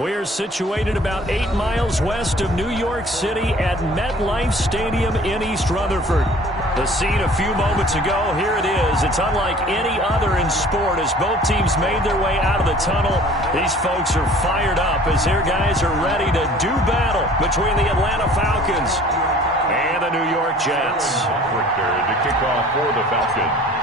We're situated about 8 miles west of New York City at MetLife Stadium in East Rutherford. The scene a few moments ago, here it is. It's unlike any other in sport as both teams made their way out of the tunnel. These folks are fired up as their guys are ready to do battle between the Atlanta Falcons and the New York Jets. Richter to kick off for the Falcons.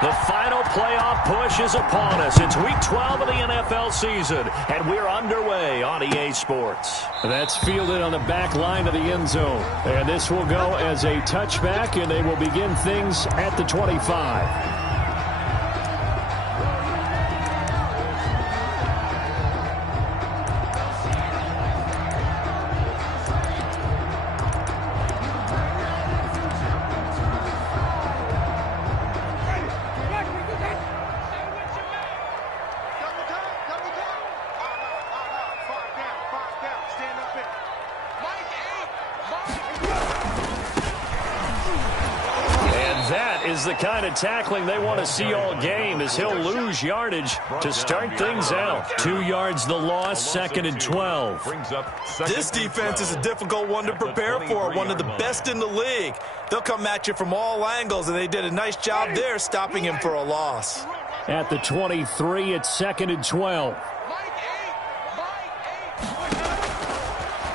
The final playoff push is upon us. It's Week 12 of the NFL season, and we're underway on EA Sports. That's fielded on the back line of the end zone. And this will go as a touchback, and they will begin things at the 25. The kind of tackling they want to see all game as he'll lose yardage to start things out. 2 yards the loss, 2nd and 12. This defense is a difficult one to prepare for, one of the best in the league. They'll come at you from all angles, and they did a nice job there stopping him for a loss. At the 23, it's 2nd and 12.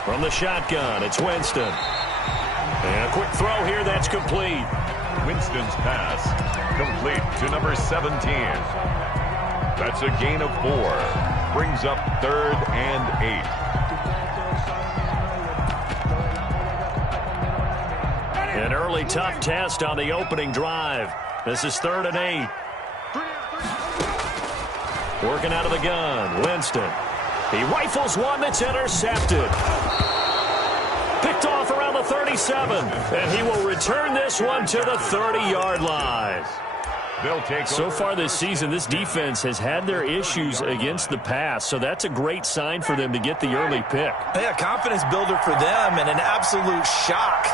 From the shotgun, it's Winston. And a quick throw here, that's complete. Winston's pass complete to number 17. That's a gain of 4. Brings up 3rd and 8. An early tough test on the opening drive. This is 3rd and 8. Working out of the gun, Winston. He rifles one that's intercepted. Picked off around the 37, and he will return this one to the 30-yard line. So far this season, this defense has had their issues against the pass, so that's a great sign for them to get the early pick. Yeah, confidence builder for them and an absolute shock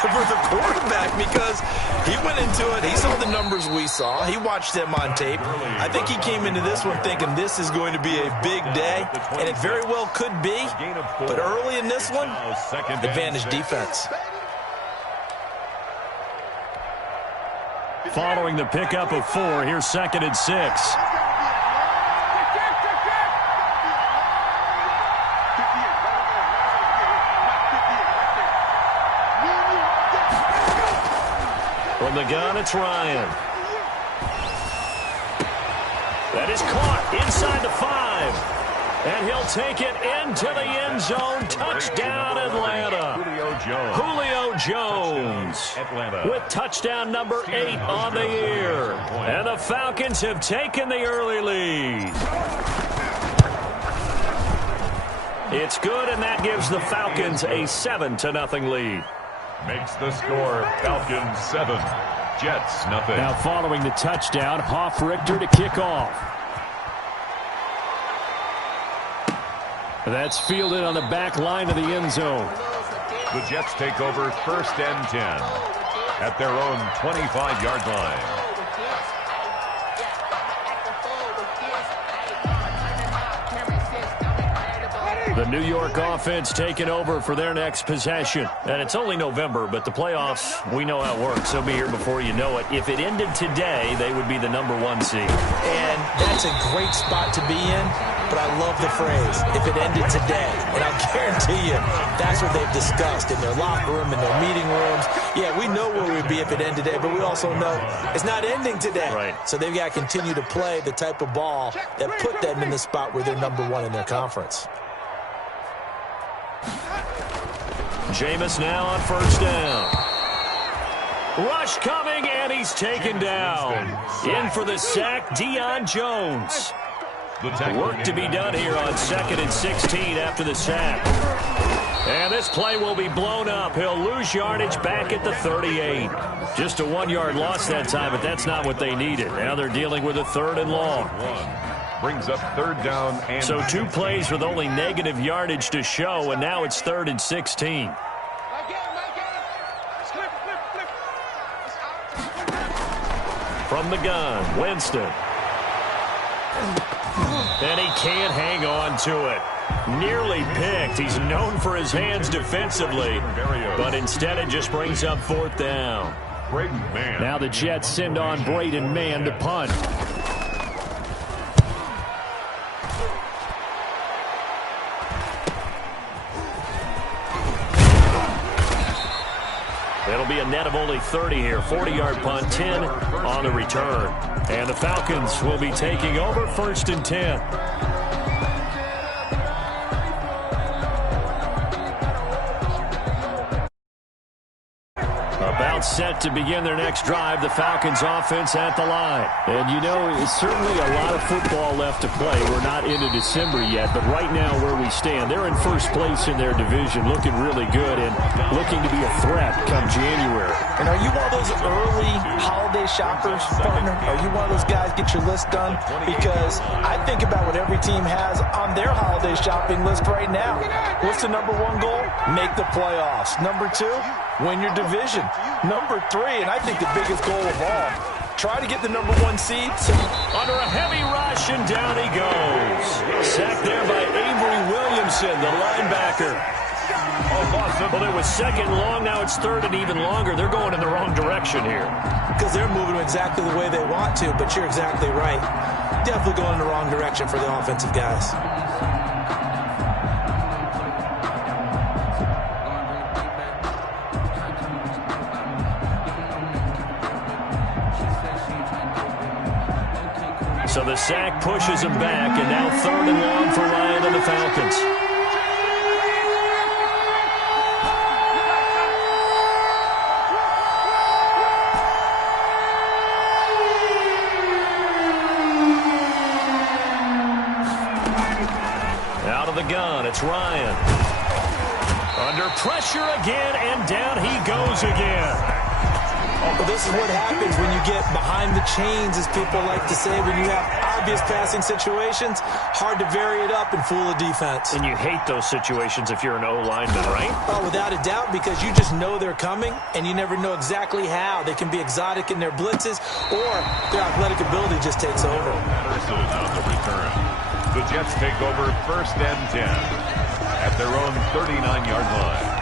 for the quarterback because he went into it. He saw the numbers we saw. He watched them on tape. I think he came into this one thinking this is going to be a big day, and it very well could be. But early in this one, advantage defense. Following the pickup of 4, here's 2nd and 6. From the gun, it's Ryan. That is caught inside the 5. And he'll take it into the end zone. Touchdown, Atlanta. Julio Jones with touchdown number 8 on the year. And the Falcons have taken the early lead. It's good, and that gives the Falcons a 7-0 lead. Makes the score Falcons 7, Jets nothing. Now following the touchdown, Richter to kick off. That's fielded on the back line of the end zone. The Jets take over 1st and 10 at their own 25-yard line. The New York offense taking over for their next possession. And it's only November, but the playoffs, we know how it works. They'll be here before you know it. If it ended today, they would be the number 1 seed. And that's a great spot to be in, but I love the phrase, if it ended today. And I'll guarantee you, that's what they've discussed in their locker room, in their meeting rooms. Yeah, we know where we'd be if it ended today, but we also know it's not ending today. Right. So they've got to continue to play the type of ball that put them in the spot where they're number 1 in their conference. Jameis now on 1st down. Rush coming, and he's taken down. In for the sack, Deion Jones. Work to be done here on 2nd and 16 after the sack. And this play will be blown up. He'll lose yardage back at the 38. Just a 1-yard loss that time, but that's not what they needed. Now they're dealing with a 3rd and long. Brings up 3rd down. And so 2 plays with only negative yardage to show, and now it's 3rd and 16. From the gun, Winston. And he can't hang on to it. Nearly picked. He's known for his hands defensively, but instead it just brings up fourth down. Now the Jets send on Braden Mann to punt. It'll be a net of only 30 here. 40-yard punt, 10 on the return. And the Falcons will be taking over 1st and 10. About set to begin their next drive, the Falcons offense at the line. And you know, it's certainly a lot of football left to play. We're not into December yet, but right now where we stand, they're in first place in their division, looking really good and looking to be a threat come January. And are you one of those early holiday shoppers, partner? Are you one of those guys get your list done? Because I think about what every team has on their holiday shopping list right now. What's the number one goal? Make the playoffs. Number two, win your division. Number three, and I think the biggest goal of all, try to get the number one seed. Under a heavy rush, and down he goes. Sacked there by Avery Williamson, the linebacker. Well, it was second long. Now it's third and even longer. They're going in the wrong direction here. Because they're moving exactly the way they want to, but you're exactly right. Definitely going in the wrong direction for the offensive guys. So the sack pushes him back, and now 3rd and long for Ryan and the Falcons. Out of the gun, it's Ryan. Under pressure again, and down he goes again. Well, this is what happens when you get behind the chains, as people like to say, when you have obvious passing situations. Hard to vary it up and fool a defense. And you hate those situations if you're an O-lineman, right? Oh, without a doubt, because you just know they're coming, and you never know exactly how. They can be exotic in their blitzes, or their athletic ability just takes over. Patterson on the return. The Jets take over 1st and 10 at their own 39-yard line.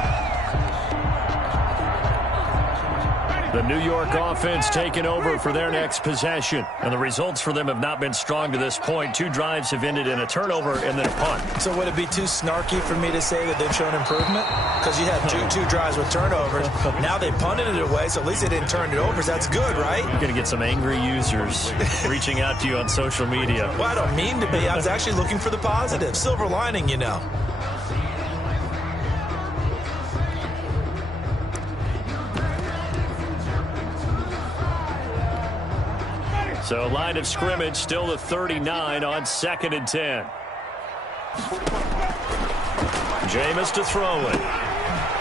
The New York offense taking over for their next possession. And the results for them have not been strong to this point. 2 drives have ended in a turnover and then a punt. So would it be too snarky for me to say that they've shown improvement? Because you had two drives with turnovers. Now they punted it away, so at least they didn't turn it over. So that's good, right? You're going to get some angry users reaching out to you on social media. Well, I don't mean to be. I was actually looking for the positive. Silver lining, you know. So line of scrimmage still the 39 on 2nd and 10. Jameis to throw it.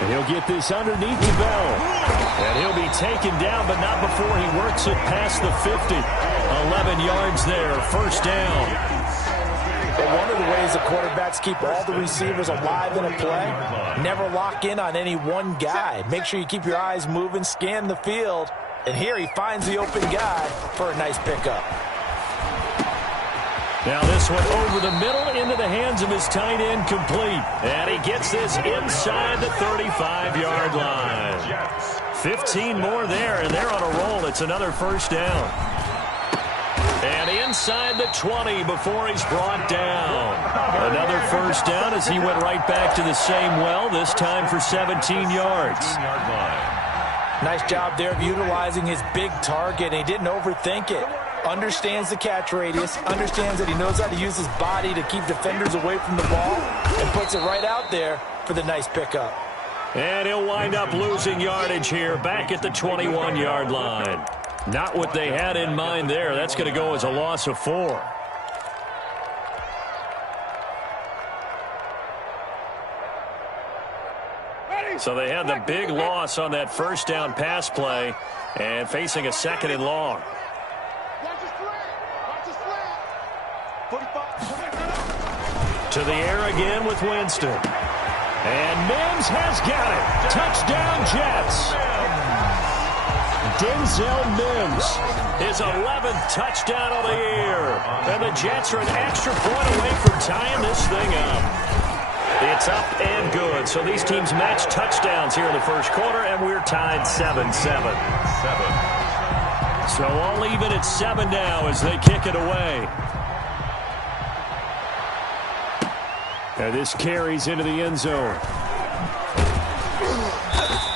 And he'll get this underneath the bell. And he'll be taken down, but not before he works it past the 50. 11 yards there, 1st down. But one of the ways the quarterbacks keep all the receivers alive in a play, never lock in on any one guy. Make sure you keep your eyes moving, scan the field. And here he finds the open guy for a nice pickup. Now this one over the middle into the hands of his tight end, complete. And he gets this inside the 35-yard line. 15 more there, and they're on a roll. It's another 1st down. And inside the 20 before he's brought down. Another 1st down as he went right back to the same well, this time for 17 yards. Nice job there of utilizing his big target, and he didn't overthink it. Understands the catch radius, understands that he knows how to use his body to keep defenders away from the ball, and puts it right out there for the nice pickup. And he'll wind up losing yardage here, back at the 21-yard line. Not what they had in mind there. That's going to go as a loss of 4. So they had the big loss on that 1st down pass play and facing a 2nd and long. To the air again with Winston. And Mims has got it. Touchdown, Jets. Denzel Mims. His 11th touchdown of the year. And the Jets are an extra point away from tying this thing up. It's up and good. So these teams match touchdowns here in the first quarter, and we're tied 7-7. So all even at 7 now as they kick it away. And this carries into the end zone.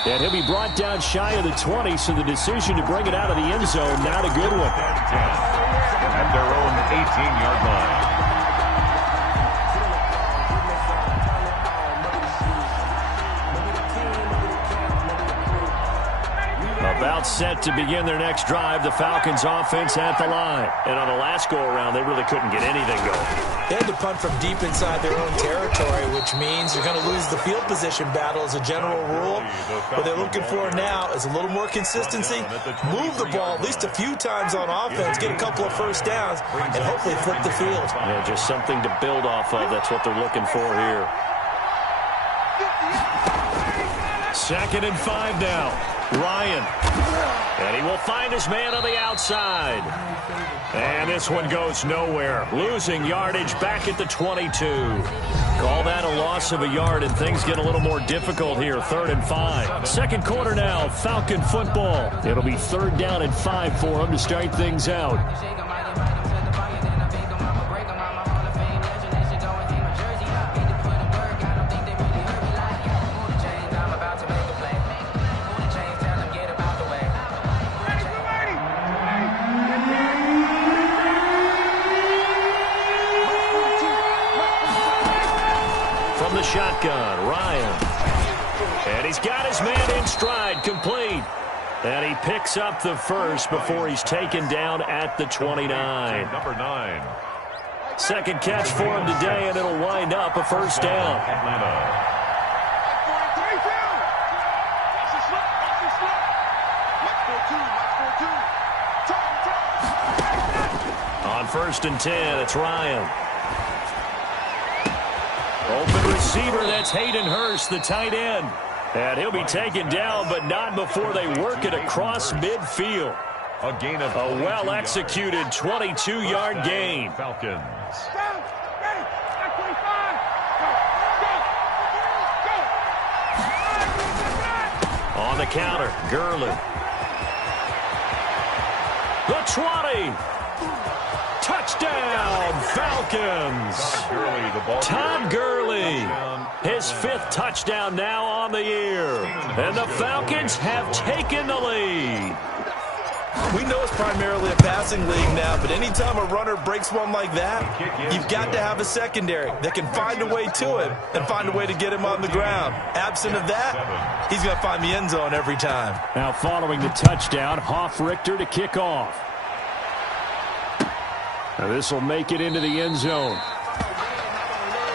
And he'll be brought down shy of the 20, so the decision to bring it out of the end zone, not a good one. At their own 18-yard line. About set to begin their next drive, the Falcons offense at the line. And on the last go-around, they really couldn't get anything going. They had to punt from deep inside their own territory, which means you're going to lose the field position battle as a general rule. What they're looking for now is a little more consistency, move the ball at least a few times on offense, get a couple of first downs, and hopefully flip the field. Yeah, just something to build off of. That's what they're looking for here. 2nd and 5 now. Ryan. And he will find his man on the outside. And this one goes nowhere. Losing yardage back at the 22. Call that a loss of a yard, and things get a little more difficult here. 3rd and 5. Second quarter now, Falcon football. It'll be 3rd down and 5 for them to start things out. Shotgun, Ryan. And he's got his man in stride, complete. And he picks up the first before he's taken down at the 29. Number 9. Second catch for him today, and it'll wind up a first down. Atlanta. On 1st and 10, it's Ryan. Open receiver, that's Hayden Hurst, the tight end. And he'll be taken down, but not before they work it across midfield. A gain of a well-executed 22-yard gain. Falcons. On the counter, Gurley. The 20. Touchdown, Falcons. Todd Gurley, his 5th touchdown now on the year. And the Falcons have taken the lead. We know it's primarily a passing league now, but anytime a runner breaks one like that, you've got to have a secondary that can find a way to him and find a way to get him on the ground. Absent of that, he's going to find the end zone every time. Now following the touchdown, Hoff-Richter to kick off. Now this will make it into the end zone.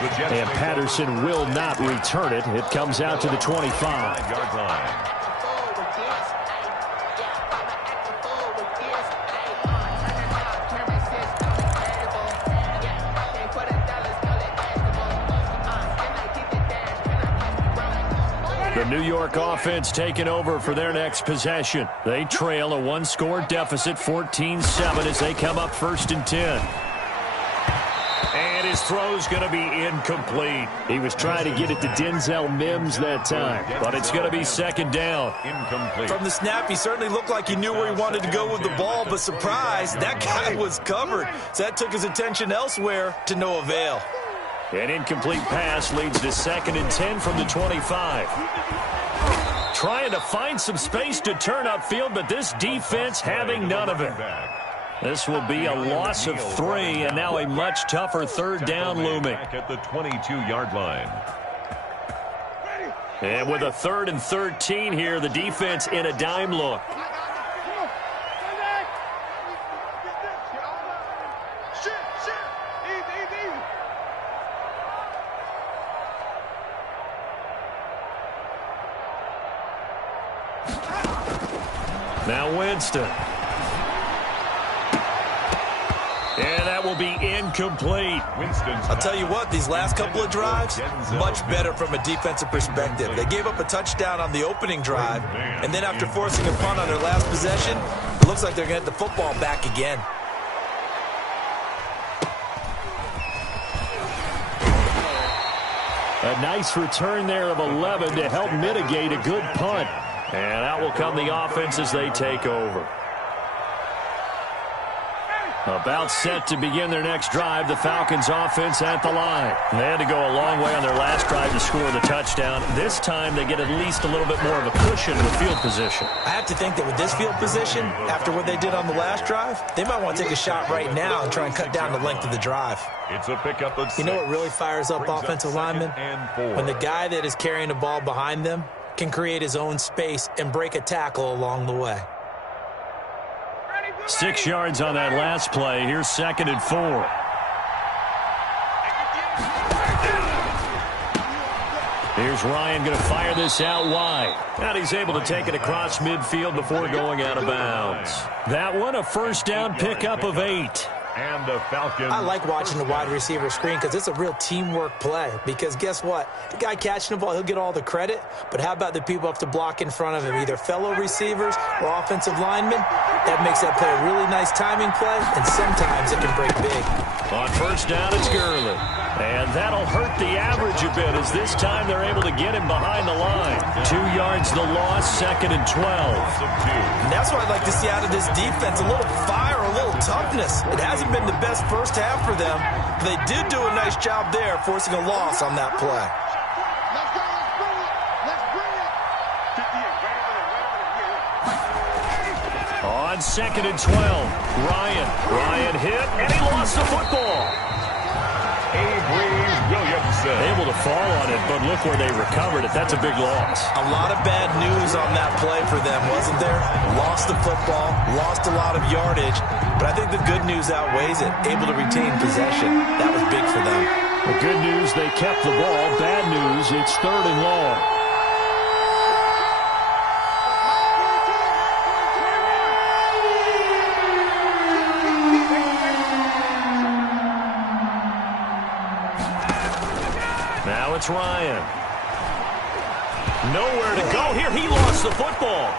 And Patterson will not return it. It comes out to the 25-yard line. The New York offense taking over for their next possession. They trail a 1-score deficit, 14-7, as they come up 1st and 10. And his throw's going to be incomplete. He was trying to get it to Denzel Mims that time, but it's going to be 2nd down. Incomplete. From the snap, he certainly looked like he knew where he wanted to go with the ball, but surprise, that guy was covered. So that took his attention elsewhere to no avail. An incomplete pass leads to 2nd and 10 from the 25. Trying to find some space to turn upfield, but this defense having none of it. This will be a loss of 3, and now a much tougher 3rd down looming. Back at the 22-yard line. And with a 3rd and 13 here, the defense in a dime look. Now Winston. And that will be incomplete. I'll tell you what, these last couple of drives, much better from a defensive perspective. They gave up a touchdown on the opening drive, and then after forcing a punt on their last possession, it looks like they're going to get the football back again. A nice return there of 11 to help mitigate a good punt. And out will come the offense as they take over. About set to begin their next drive, the Falcons offense at the line. They had to go a long way on their last drive to score the touchdown. This time they get at least a little bit more of a cushion with field position. I have to think that with this field position, after what they did on the last drive, they might want to take a shot right now and try and cut down the length of the drive. It's a pickup of 6. You know what really fires up offensive linemen? When the guy that is carrying the ball behind them can create his own space and break a tackle along the way. 6 yards on that last play. Here's 2nd and 4. Here's Ryan going to fire this out wide. And he's able to take it across midfield before going out of bounds. That one, a first down pickup of 8. And the Falcons. I like watching the wide receiver screen because it's a real teamwork play. Because guess what? The guy catching the ball, he'll get all the credit. But how about the people have to block in front of him, either fellow receivers or offensive linemen? That makes that play a really nice timing play, and sometimes it can break big. On first down, it's Gurley. And that'll hurt the average a bit as this time they're able to get him behind the line. 2 yards the loss, 2nd and 12. And that's what I'd like to see out of this defense, a little fire, a little toughness. It hasn't been the best first half for them. They did do a nice job there, forcing a loss on that play. On 2nd and 12, Ryan hit, and he lost the football. Able to fall on it, but look where they recovered it. That's a big loss. A lot of bad news on that play for them, wasn't there? Lost the football, lost a lot of yardage, but I think the good news outweighs it. Able to retain possession. That was big for them. The good news, they kept the ball. Bad news, it's 3rd and long. Now it's Ryan. Nowhere to go here. He lost the football.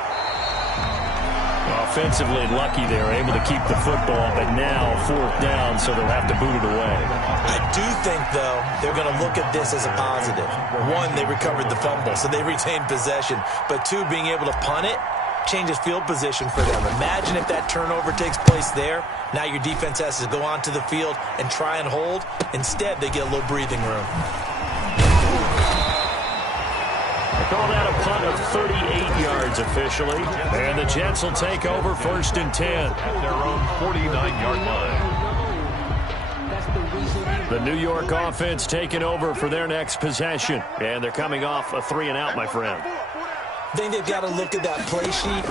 Offensively lucky they were able to keep the football, but now 4th down, so they'll have to boot it away. I do think, though, they're going to look at this as a positive. 1, they recovered the fumble, so they retained possession. But 2, being able to punt it changes field position for them. Imagine if that turnover takes place there. Now your defense has to go onto the field and try and hold. Instead, they get a little breathing room. Call that a punt of 38 yards officially. And the Jets will take over 1st and 10. At their own 49-yard line. The New York offense taking over for their next possession. And they're coming off a 3-and-out, my friend. I think they've got to look at that play sheet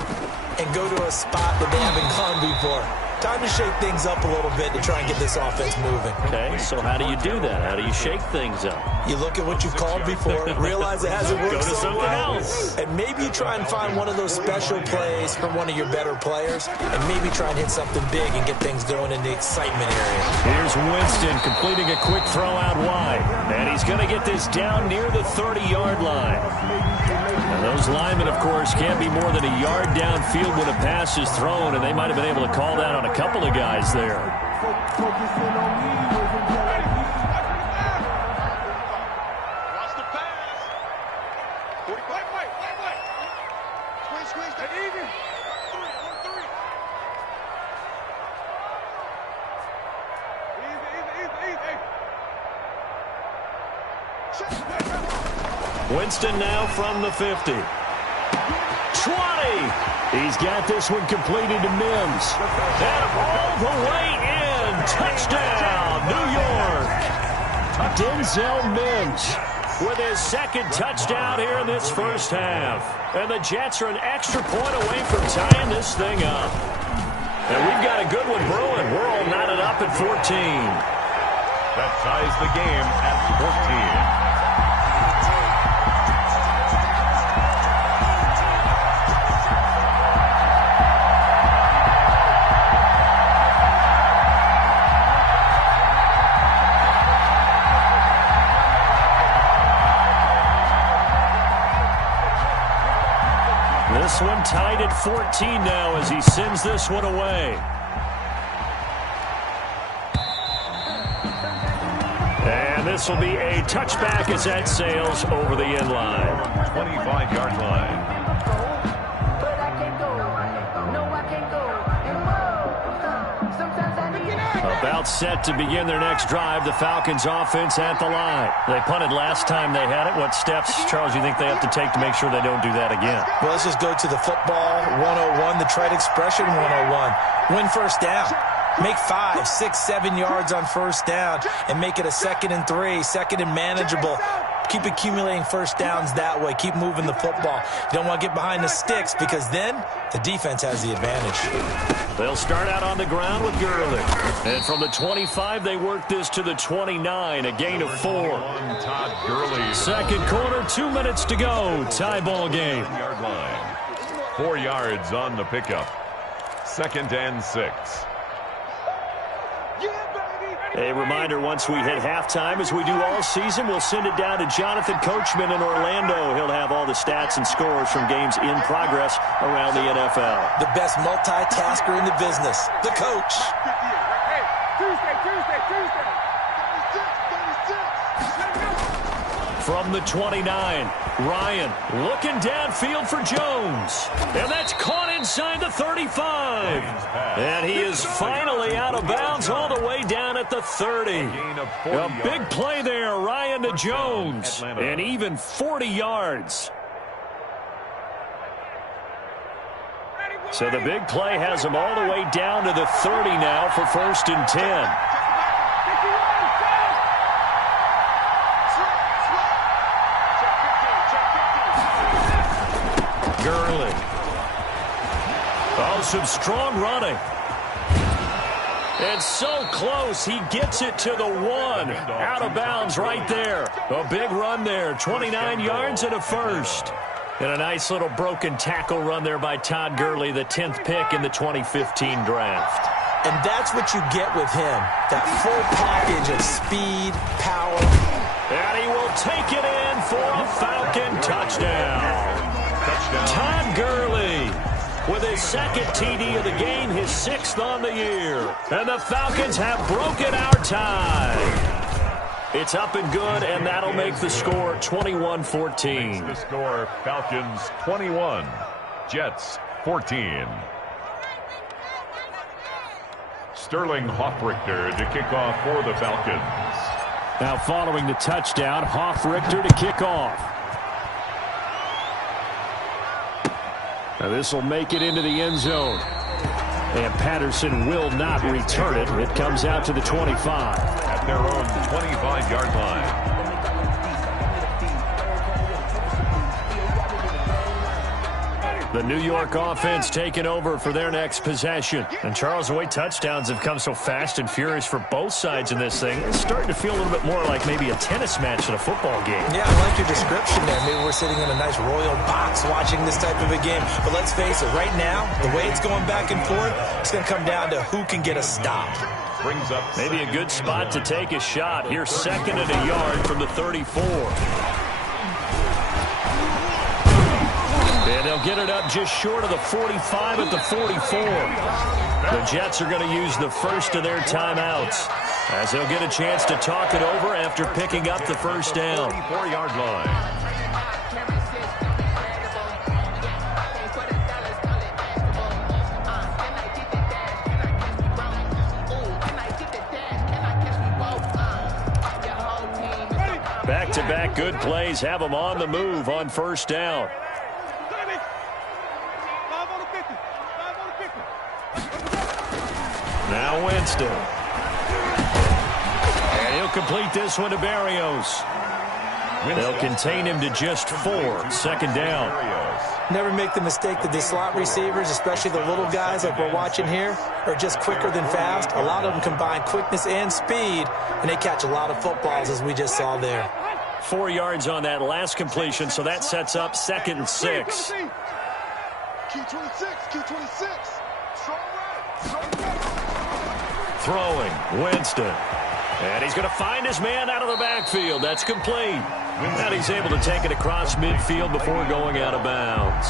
and go to a spot that they haven't gone before. Time to shake things up a little bit to try and get this offense moving. Okay, so how do you do that? How do you shake things up? You look at what you've called before, realize it hasn't worked so well, and maybe you try and find one of those special plays from one of your better players, and maybe try and hit something big and get things going in the excitement area. Here's Winston completing a quick throw out wide, and he's going to get this down near the 30-yard line. And those linemen, of course, can't be more than a yard downfield when a pass is thrown, and they might have been able to call that on a couple of guys there. Winston now from the 50. 20. He's got this one completed to Mims. And all the way in. Touchdown, New York. Denzel Mims with his 2nd touchdown here in this first half. And the Jets are an extra point away from tying this thing up. And we've got a good one brewing. We're all knotted up at 14. That ties the game at 14. 14 now as he sends this one away. And this will be a touchback as that sails over the end line. 25-yard line. About set to begin their next drive, the Falcons offense at the line. They punted last time they had it. What steps, Charles, you think they have to take to make sure they don't do that again? Well, let's just go to the football 101, the trite expression 101. Win first down. Make 5, 6, 7 yards on first down and make it a 2nd and 3, 2nd and manageable. Keep accumulating first downs that way. Keep moving the football. You don't want to get behind the sticks because then the defense has the advantage. They'll start out on the ground with Gurley. And from the 25, they work this to the 29, a gain of 4. Todd Gurley. Second quarter, 2 minutes to go. Tie ball game. 1-yard line. 4 yards on the pickup. 2nd and 6. A reminder, once we hit halftime, as we do all season, we'll send it down to Jonathan Coachman in Orlando. He'll have all the stats and scores from games in progress around the NFL. The best multitasker in the business, the coach. From the 29, Ryan looking downfield for Jones. And that's caught inside the 35. And he is finally out of bounds all the way down at the 30. A big play there, Ryan to Jones. And even 40 yards. So the big play has him all the way down to the 30 now for 1st and 10. Gurley. Oh, some strong running. And so close, he gets it to the 1. Out of bounds right there. A big run there, 29 yards and a first. And a nice little broken tackle run there by Todd Gurley, the 10th pick in the 2015 draft. And that's what you get with him, that full package of speed, power. And he will take it in for a Falcon touchdown. Todd Gurley with his 2nd TD of the game, his 6th on the year. And the Falcons have broken our tie. It's up and good, and that'll make the score 21-14. The score, Falcons 21, Jets 14. Sterling Hoffrichter to kick off for the Falcons. Now following the touchdown, Hoffrichter to kick off. Now this will make it into the end zone. And Patterson will not return it. It comes out to the 25. At their own 25-yard line. The New York offense taking over for their next possession. And Charles, the way touchdowns have come so fast and furious for both sides in this thing, it's starting to feel a little bit more like maybe a tennis match than a football game. Yeah, I like your description there. Maybe we're sitting in a nice royal box watching this type of a game. But let's face it, right now, the way it's going back and forth, it's going to come down to who can get a stop. Brings up maybe a good spot to take a shot. Here's 2nd and a yard from the 34. And they'll get it up just short of the 45 at the 44. The Jets are going to use the first of their timeouts as they'll get a chance to talk it over after picking up the first down. 34-yard line. Back-to-back good plays have them on the move on first down. Now Winston. And he'll complete this one to Berrios. They'll contain him to just 4. 2nd down. Never make the mistake that the slot receivers, especially the little guys like we're watching here, are just quicker than fast. A lot of them combine quickness and speed, and they catch a lot of footballs, as we just saw there. 4 yards on that last completion, so that sets up 2nd and 6. Key 26, key 26. Strong right. Throwing, Winston. And he's going to find his man out of the backfield. That's complete. And he's able to take it across midfield before going out of bounds.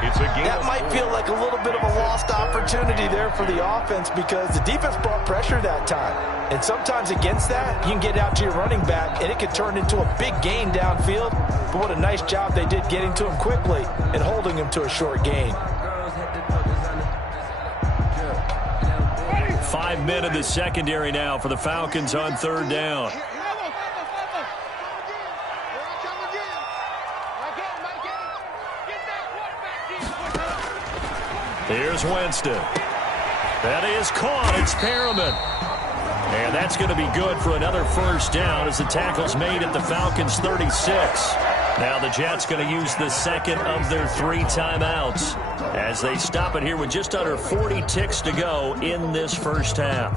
That might feel like a little bit of a lost opportunity there for the offense because the defense brought pressure that time. And sometimes against that, you can get out to your running back, and it can turn into a big gain downfield. But what a nice job they did getting to him quickly and holding him to a short gain. 5 men in the secondary now for the Falcons on third down. Here's Winston. That is caught. It's Perriman. And that's going to be good for another first down as the tackle's made at the Falcons' 36. Now the Jets going to use the second of their 3 timeouts as they stop it here with just under 40 ticks to go in this first half.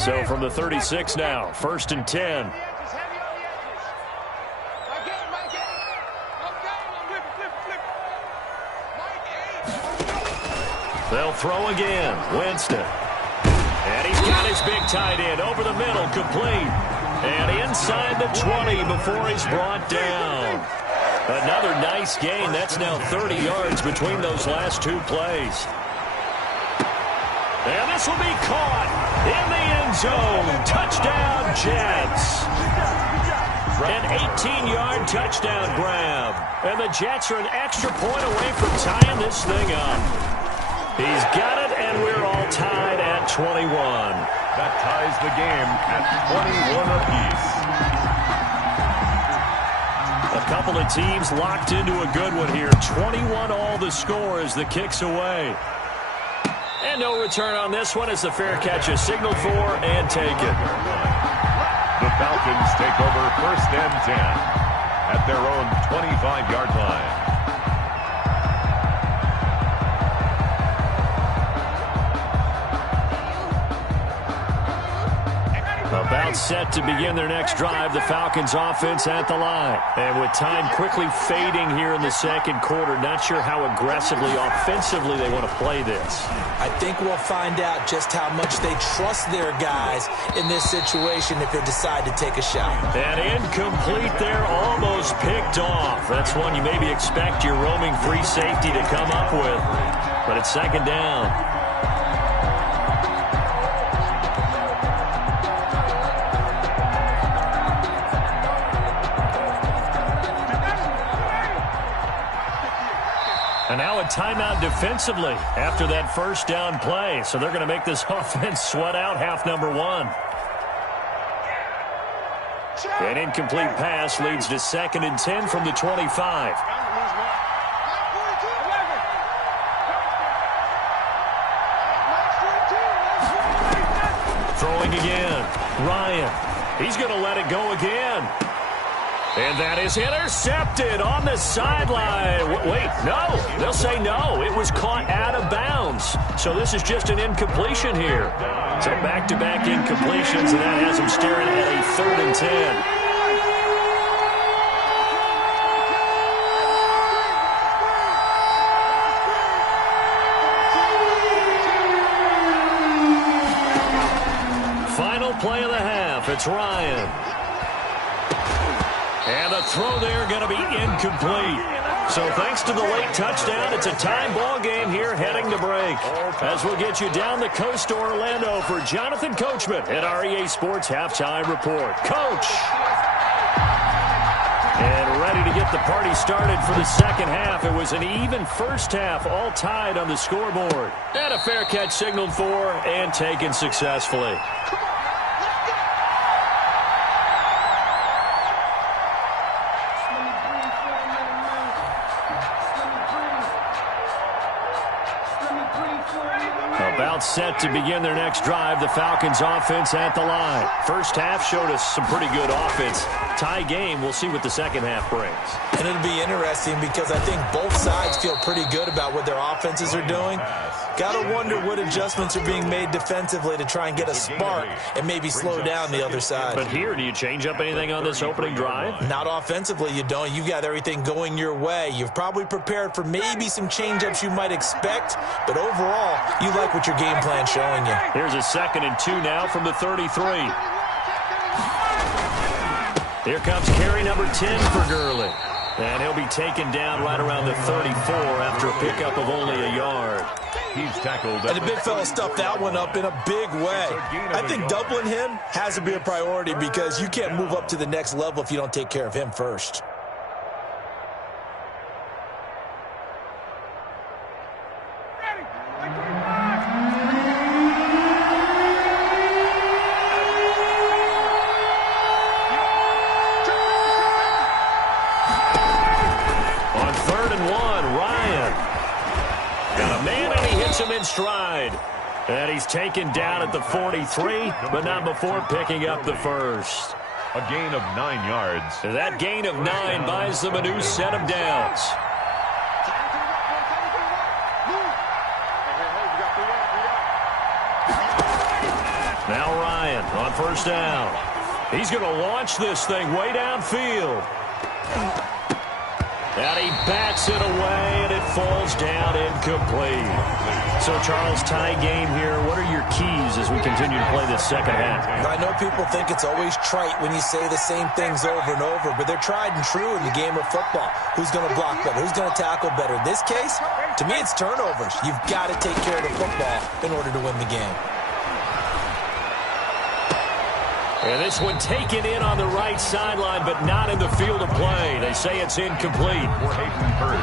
So from the 36 now, 1st and 10. They'll throw again. Winston. And he's got his big tight end over the middle, complete. And inside the 20 before he's brought down. Another nice gain. That's now 30 yards between those last 2 plays. And this will be caught in the end zone. Touchdown, Jets. An 18-yard touchdown grab. And the Jets are an extra point away from tying this thing up. He's got it, and we're all tied at 21. That ties the game at 21 apiece. A couple of teams locked into a good one here. 21 all the score as the kick's away. And no return on this one as the fair catch is signaled for and taken. The Falcons take over 1st and 10 at their own 25-yard line. About set to begin their next drive, the Falcons offense at the line. And with time quickly fading here in the second quarter, not sure how aggressively, offensively they want to play this. I think we'll find out just how much they trust their guys in this situation if they decide to take a shot. And incomplete there, almost picked off. That's one you maybe expect your roaming free safety to come up with. But it's 2nd down. And now a timeout defensively after that first down play. So they're going to make this offense sweat out half number 1. An incomplete pass leads to 2nd and 10 from the 25. Throwing again. Ryan. He's going to let it go again. And that is intercepted on the sideline. Wait, no. They'll say no. It was caught out of bounds. So this is just an incompletion here. So back-to-back incompletions, and that has them staring at a 3rd and 10. Final play of the half. It's Ryan. And the throw there going to be incomplete. So thanks to the late touchdown, it's a tie ball game here heading to break. As we'll get you down the coast to Orlando for Jonathan Coachman at our EA Sports Halftime Report. Coach! And ready to get the party started for the second half. It was an even first half, all tied on the scoreboard. And a fair catch signaled for and taken successfully. About set to begin their next drive, the Falcons offense at the line. First half showed us some pretty good offense. Tie game, we'll see what the second half brings. And it'll be interesting because I think both sides feel pretty good about what their offenses are doing. Got to wonder what adjustments are being made defensively to try and get a spark and maybe slow down the other side. But here, do you change up anything on this opening drive? Not offensively, you don't. You've got everything going your way. You've probably prepared for maybe some change-ups you might expect, but overall, you like what your game plan's showing you. Here's a 2nd and 2 now from the 33. Here comes carry number 10 for Gurley. And he'll be taken down right around the 34 after a pickup of only a yard. He's tackled. And the big fella stuffed that one up in a big way. I think doubling him has to be a priority because you can't move up to the next level if you don't take care of him first. Stride. And he's taken down at the 43, but not before picking up the first. A gain of 9 yards. That gain of 9 buys them a new set of downs. Now Ryan on first down. He's going to launch this thing way downfield. And he bats it away, and it falls down incomplete. So, Charles, tie game here. What are your keys as we continue to play this second half? I know people think it's always trite when you say the same things over and over, but they're tried and true in the game of football. Who's going to block better? Who's going to tackle better? In this case, to me, it's turnovers. You've got to take care of the football in order to win the game. And this one taken in on the right sideline, but not in the field of play. They say it's incomplete.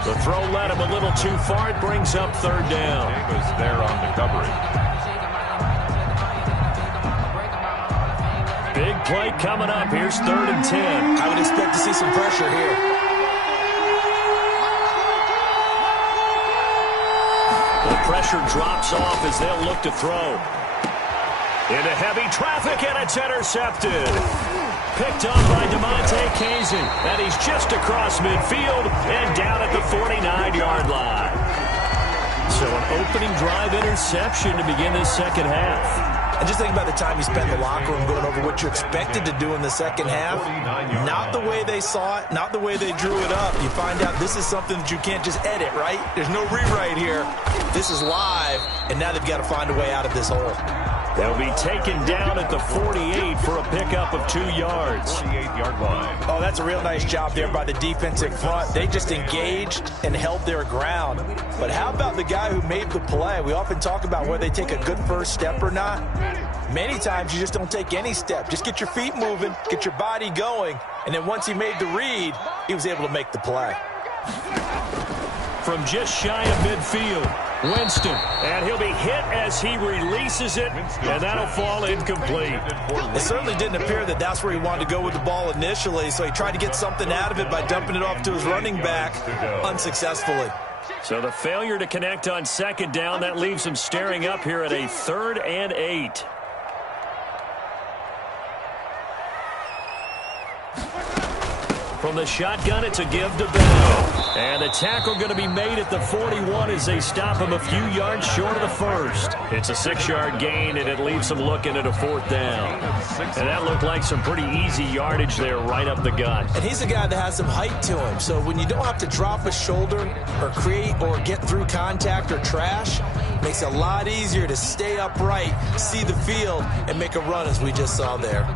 The throw led him a little too far. It brings up third down. Davis there on the coverage. Big play coming up. Here's 3rd and 10. I would expect to see some pressure here. The pressure drops off as they'll look to throw. Into heavy traffic, and it's intercepted. Picked up by DeMonte Kazin, and he's just across midfield and down at the 49-yard line. So an opening drive interception to begin this second half. And just think about the time you spent in the locker room going over what you expected to do in the second half. Not the way they saw it, not the way they drew it up. You find out this is something that you can't just edit, right? There's no rewrite here. This is live, and now they've got to find a way out of this hole. They'll be taken down at the 48 for a pickup of 2 yards. 48-yard line. Oh, that's a real nice job there by the defensive front. They just engaged and held their ground. But how about the guy who made the play? We often talk about whether they take a good first step or not. Many times you just don't take any step. Just get your feet moving, get your body going, and then once he made the read, he was able to make the play. From just shy of midfield, Winston, and he'll be hit as he releases it, and that'll fall incomplete. It certainly didn't appear that that's where he wanted to go with the ball initially, so he tried to get something out of it by dumping it off to his running back unsuccessfully. So the failure to connect on second down, that leaves him staring up here at a 3rd and 8. From the shotgun, it's a give to Bell. And the tackle going to be made at the 41 as they stop him a few yards short of the first. It's a 6-yard gain, and it leaves him looking at a 4th down. And that looked like some pretty easy yardage there right up the gut. And he's a guy that has some height to him. So when you don't have to drop a shoulder or create or get through contact or trash, it makes it a lot easier to stay upright, see the field, and make a run as we just saw there.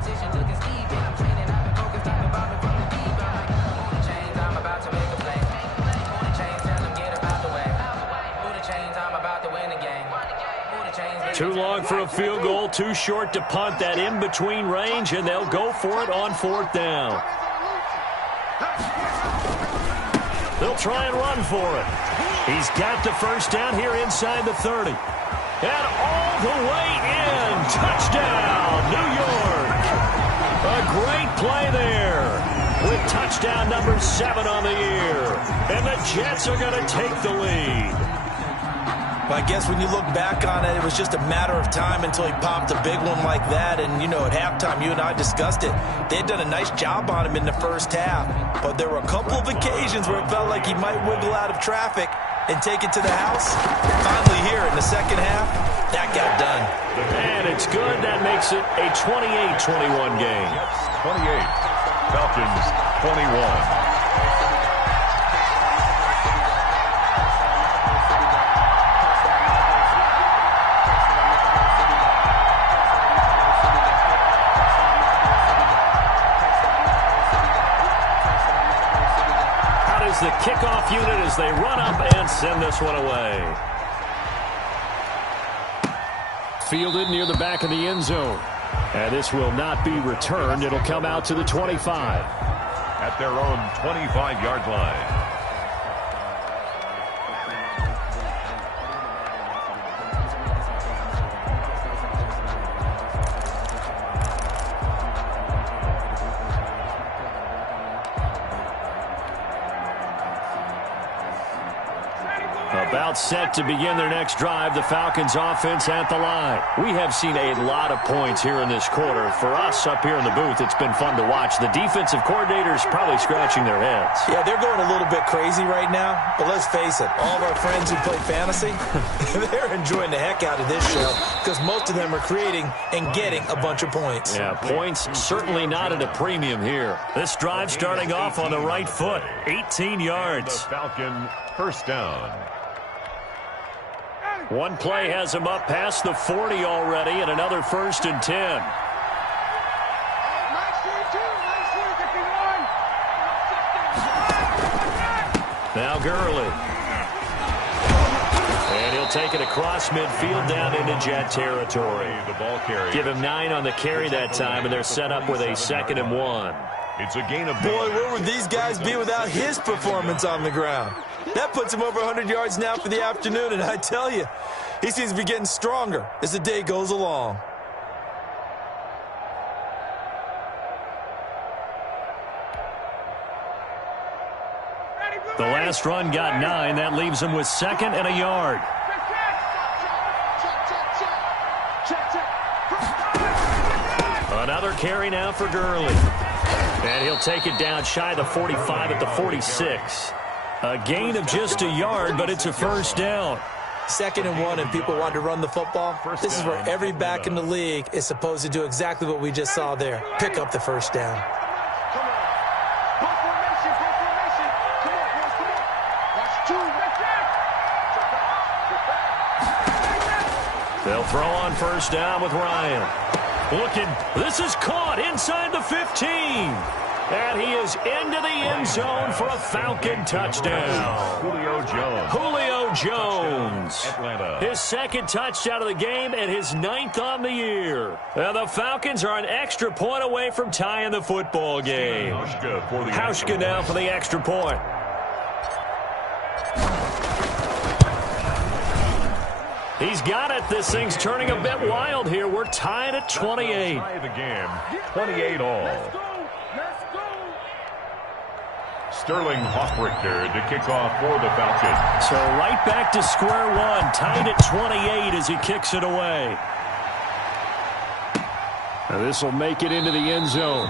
Too long for a field goal, too short to punt. That in-between range, and they'll go for it on 4th down. They'll try and run for it. He's got the first down here inside the 30. And all the way in. Touchdown, New York. A great play there with touchdown number 7 on the year. And the Jets are going to take the lead. Well, I guess when you look back on it, it was just a matter of time until he popped a big one like that. And, you know, at halftime, you and I discussed it. They had done a nice job on him in the first half. But there were a couple of occasions where it felt like he might wiggle out of traffic and take it to the house. Finally here in the second half, that got done. And it's good. That makes it a 28-21 game. 28. Falcons 21. kickoff unit as they run up and send this one away. Fielded near the back of the end zone. And this will not be returned. It'll come out to the 25. At their own 25-yard line. About set to begin their next drive, the Falcons offense at the line. We have seen a lot of points here in this quarter. For us up here in the booth, it's been fun to watch. The defensive coordinators probably scratching their heads. Yeah, they're going a little bit crazy right now, but let's face it, all of our friends who play fantasy, they're enjoying the heck out of this show because most of them are creating and getting a bunch of points. Yeah, points certainly not at a premium here. This drive starting off on the right foot, 18 yards. The Falcon first down. One play has him up past the 40 already, and another 1st and 10. Now Gurley. And he'll take it across midfield down into Jet territory. The ball carrier. Give him 9 on the carry that time, and they're set up with a 2nd and 1. It's a gain of... Boy, where would these guys be without his performance on the ground? That puts him over 100 yards now for the afternoon, and I tell you, he seems to be getting stronger as the day goes along. The last run got 9. That leaves him with 2nd and a yard. Another carry now for Gurley. And he'll take it down shy of the 45 at the 46. A gain of just a yard, but it's a 1st down. 2nd and 1, and people want to run the football. This is where every back in the league is supposed to do exactly what we just saw there. Pick up the 1st down. They'll throw on 1st down with Ryan. Looking, this is caught inside the 15. And he is into the end zone for a Falcon touchdown. Julio Jones. Atlanta. His 2nd touchdown of the game and his 9th on the year. And the Falcons are an extra point away from tying the football game. Hauschka now for the extra point. He's got it. This thing's turning a bit wild here. We're tied at 28. Tie the game, 28 all. Sterling Hoffrichter to kick off for the Falcons. So right back to square one, tied at 28 as he kicks it away. This will make it into the end zone.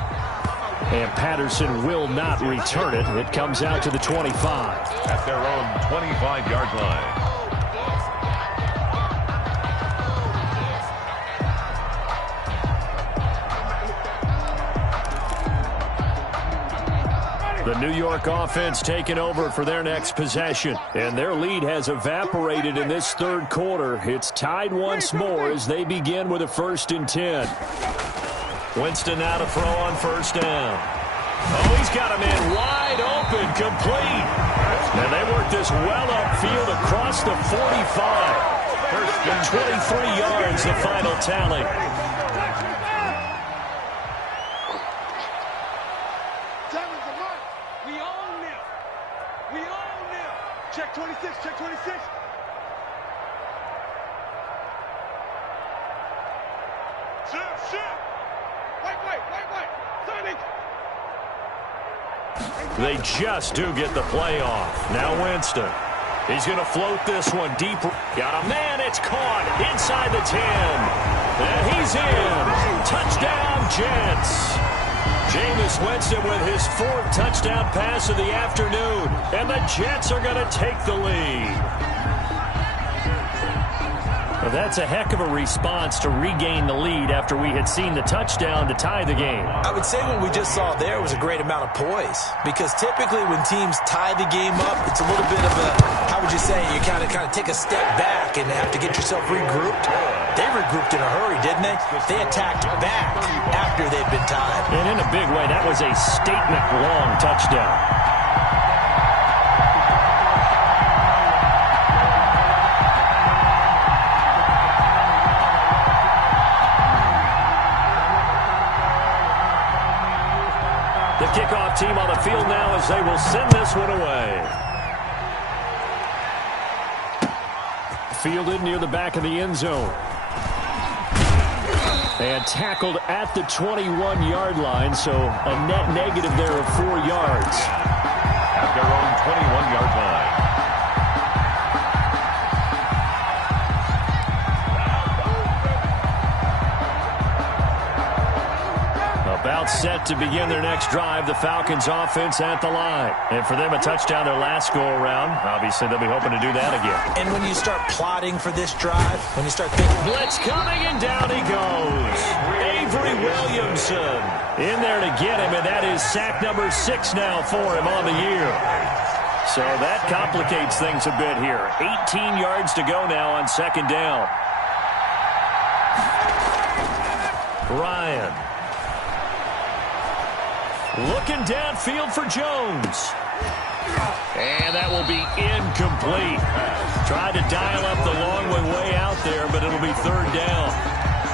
And Patterson will not return it. It comes out to the 25. At their own 25-yard line. The New York offense taking over for their next possession. And their lead has evaporated in this 3rd quarter. It's tied once more as they begin with a 1st and 10. Winston now to throw on 1st down. Oh, he's got a man wide open, complete. And they work this well upfield across the 45. 23 yards, the final tally. Check 26, check 26. Shoot. White. They just do get the play off. Now Winston. He's going to float this one deep. Got a man. It's caught inside the 10. And he's in. Touchdown, Jets. Jameis Winston with his 4th touchdown pass of the afternoon. And the Jets are going to take the lead. Well, that's a heck of a response to regain the lead after we had seen the touchdown to tie the game. I would say what we just saw there was a great amount of poise. Because typically when teams tie the game up, it's a little bit of a, how would you say, you kind of take a step back and have to get yourself regrouped. They regrouped in a hurry, didn't they? They attacked back after they'd been tied. And in a big way, that was a statement-long touchdown. as they will send this one away. Fielded near the back of the end zone. And tackled at the 21-yard line, so a net negative there of 4 yards. At their own 21-yard line. About set to begin their next drive, the Falcons offense at the line. And for them, a touchdown their last go-around. Obviously, they'll be hoping to do that again. And when you start plotting for this drive, when you start thinking, blitz coming, and down he goes. Avery Williamson in there to get him, and that is sack number 6 now for him on the year. So that complicates things a bit here. 18 yards to go now on second down. Ryan. Looking downfield for Jones. And that will be incomplete. Tried to dial up the long way out there, but it'll be third down.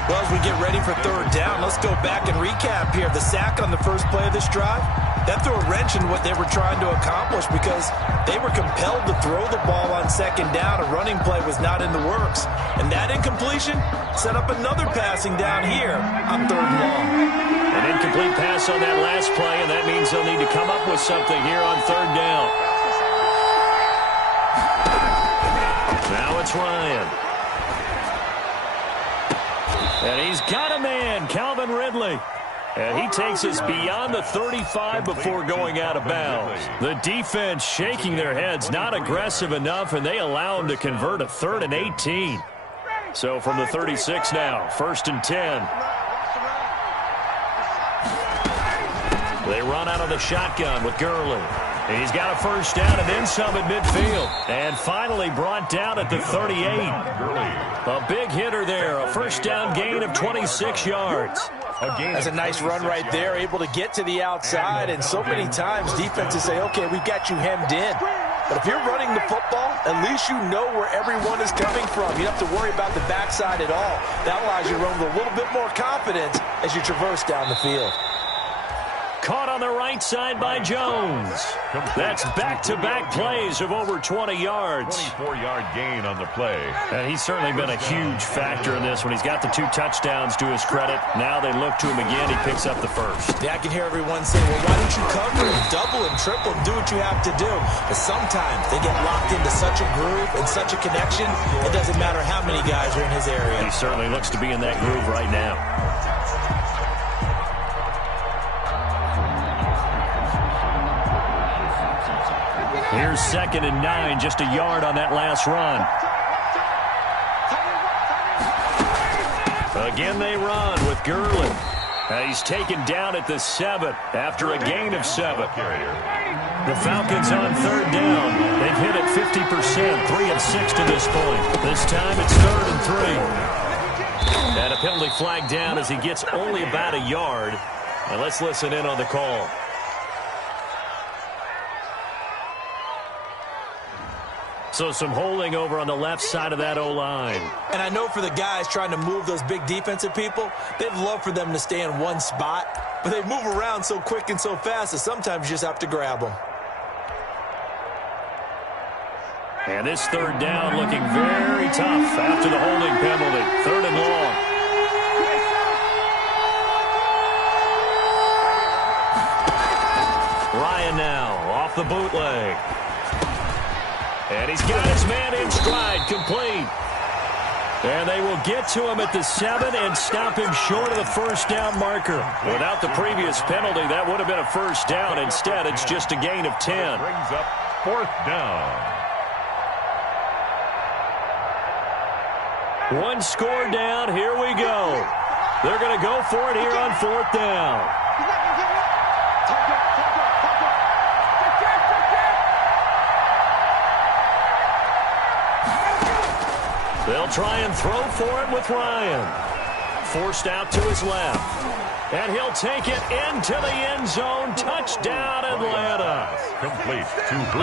Well, as we get ready for third down, let's go back and recap here. The sack on the first play of this drive, that threw a wrench in what they were trying to accomplish because they were compelled to throw the ball on second down. A running play was not in the works. And that incompletion set up another passing down here on third and long. An incomplete pass on that last play, and that means they'll need to come up with something here on third down. Now it's Ryan. And he's got a man, Calvin Ridley. And he takes us beyond the 35 before going out of bounds. The defense shaking their heads, not aggressive enough, and they allow him to convert a 3rd and 18. So from the 36 now, 1st and 10. They run out of the shotgun with Gurley. He's got a first down and then some at midfield. And finally brought down at the 38. A big hitter there. A first down gain of 26 yards. That's a nice run right there. Able to get to the outside. And so many times defenses say, okay, we've got you hemmed in. But if you're running the football, at least you know where everyone is coming from. You don't have to worry about the backside at all. That allows you to run with a little bit more confidence as you traverse down the field. Caught on the right side by Jones. That's back-to-back plays of over 20 yards. 24-yard gain on the play. And he's certainly been a huge factor in this one. He's got the 2 touchdowns to his credit. Now they look to him again. He picks up the first. Yeah, I can hear everyone saying, well, why don't you cover him, double him, triple him, do what you have to do. But sometimes they get locked into such a groove and such a connection, it doesn't matter how many guys are in his area. He certainly looks to be in that groove right now. Here's 2nd and 9, just a yard on that last run. Again they run with Gurley. He's taken down at the 7 after a gain of 7. The Falcons on third down. They've hit it 50%, 3 of 6 to this point. This time it's 3rd and 3. And a penalty flag down as he gets only about a yard. And let's listen in on the call. So some holding over on the left side of that O-line. And I know for the guys trying to move those big defensive people, they'd love for them to stay in one spot. But they move around so quick and so fast that sometimes you just have to grab them. And this third down looking very tough after the holding penalty. 3rd and long. Ryan now off the bootleg. And he's got his man in stride, complete. And they will get to him at the 7 and stop him short of the first down marker. Without the previous penalty, that would have been a first down. Instead, it's just a gain of 10. Brings up 4th down. One score down. Here we go. They're going to go for it here on 4th down. They'll try and throw for it with Ryan. Forced out to his left. And he'll take it into the end zone. Touchdown, Atlanta. Complete.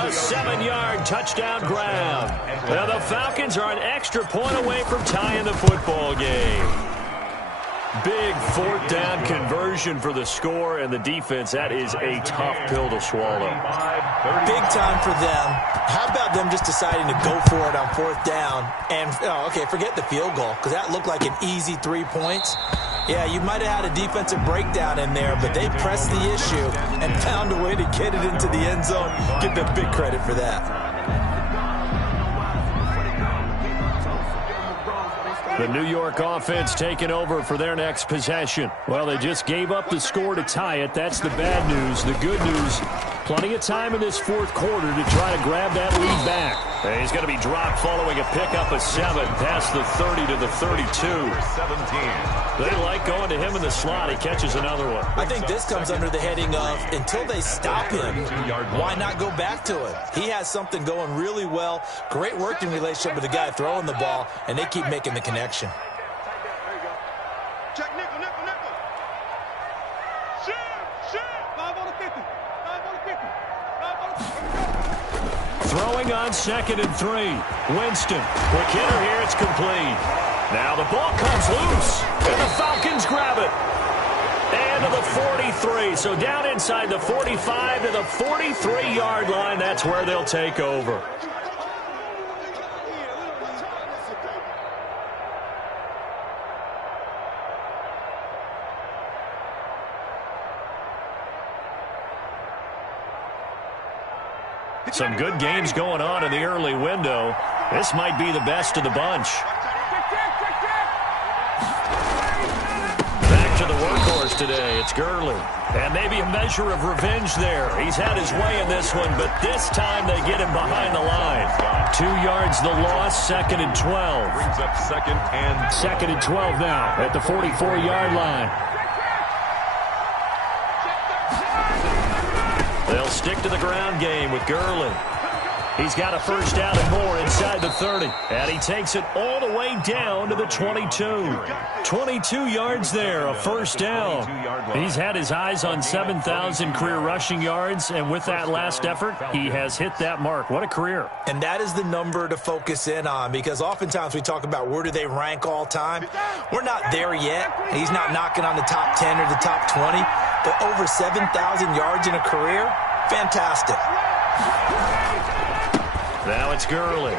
A 7-yard touchdown grab. Now the Falcons are an extra point away from tying the football game. Big fourth down conversion for the score, and the defense, that is a tough pill to swallow. Big time for them. How about them just deciding to go for it on fourth down? And, forget the field goal, because that looked like an easy 3 points. Yeah, you might have had a defensive breakdown in there, but they pressed the issue and found a way to get it into the end zone. Give them big credit for that. The New York offense taking over for their next possession. Well, they just gave up the score to tie it. That's the bad news. The good news, plenty of time in this fourth quarter to try to grab that lead back. And he's going to be dropped following a pickup of 7 past the 30 to the 32. 17. They like going to him in the slot. He catches another one. I think this comes under the heading of until they stop him, why not go back to it? He has something going really well. Great working relationship with the guy throwing the ball, and they keep making the connection. Check nickel, nickel, nickel. Shoot. 5 on the 50. 5 on the 50. 5 on the 50. Throwing on 2nd and 3. Winston. Quick hitter here. It's complete. Now the ball comes loose, and the Falcons grab it. And to the 43. So down inside the 45 to the 43-yard line. That's where they'll take over. Some good games going on in the early window. This might be the best of the bunch. Back to the workhorse today. It's Gurley. And maybe a measure of revenge there. He's had his way in this one, but this time they get him behind the line. 2 yards the loss, 2nd and 12. Brings up 2nd and 12 now at the 44-yard line. They'll stick to the ground game with Gurley. He's got a first down and more inside the 30. And he takes it all the way down to the 22. 22 yards there, a first down. He's had his eyes on 7,000 career rushing yards, and with that last effort, he has hit that mark. What a career. And that is the number to focus in on, because oftentimes we talk about where do they rank all time. We're not there yet. He's not knocking on the top 10 or the top 20, but over 7,000 yards in a career, fantastic. Now it's Gurley.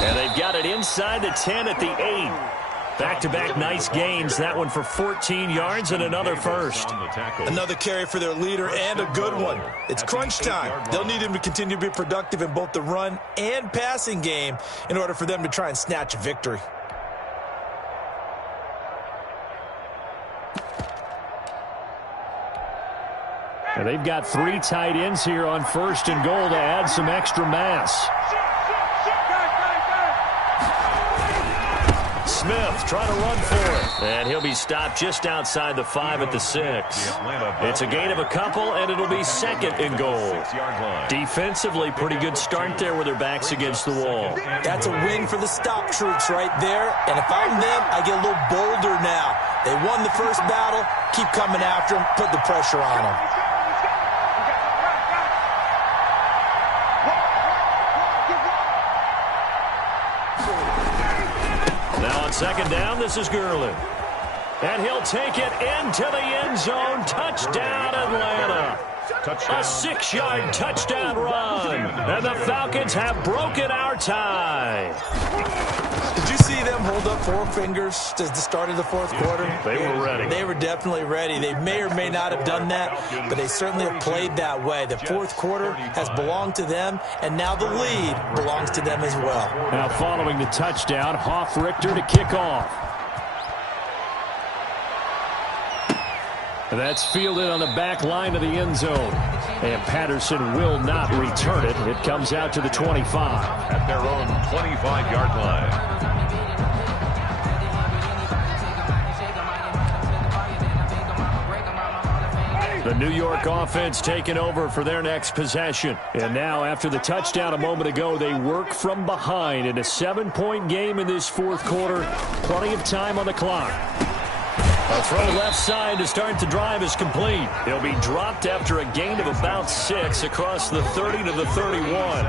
And they've got it inside the 10 at the 8. Back-to-back nice gains. That one for 14 yards and another first. Another carry for their leader and a good one. It's crunch time. They'll need him to continue to be productive in both the run and passing game in order for them to try and snatch a victory. And they've got 3 tight ends here on 1st and goal to add some extra mass. Smith trying to run for it. And he'll be stopped just outside the 5 at the 6. It's a gain of a couple, and it'll be 2nd and goal. Defensively, pretty good start there with their backs against the wall. That's a win for the stop troops right there. And if I'm them, I get a little bolder now. They won the first battle. Keep coming after them. Put the pressure on them. Now on 2nd down, this is Gurley. And he'll take it into the end zone. Touchdown, Atlanta. A 6-yard touchdown run. And the Falcons have broken our tie. Did you see them hold up 4 fingers at the start of the fourth quarter? They were ready. They were definitely ready. They may or may not have done that, but they certainly have played that way. The fourth quarter has belonged to them, and now the lead belongs to them as well. Now following the touchdown, Hoff-Richter to kick off. That's fielded on the back line of the end zone. And Patterson will not return it. It comes out to the 25. At their own 25-yard line. The New York offense taking over for their next possession. And now, after the touchdown a moment ago, they work from behind in a 7-point game in this fourth quarter. Plenty of time on the clock. A throw left side to start the drive is complete. He'll be dropped after a gain of about 6 across the 30 to the 31.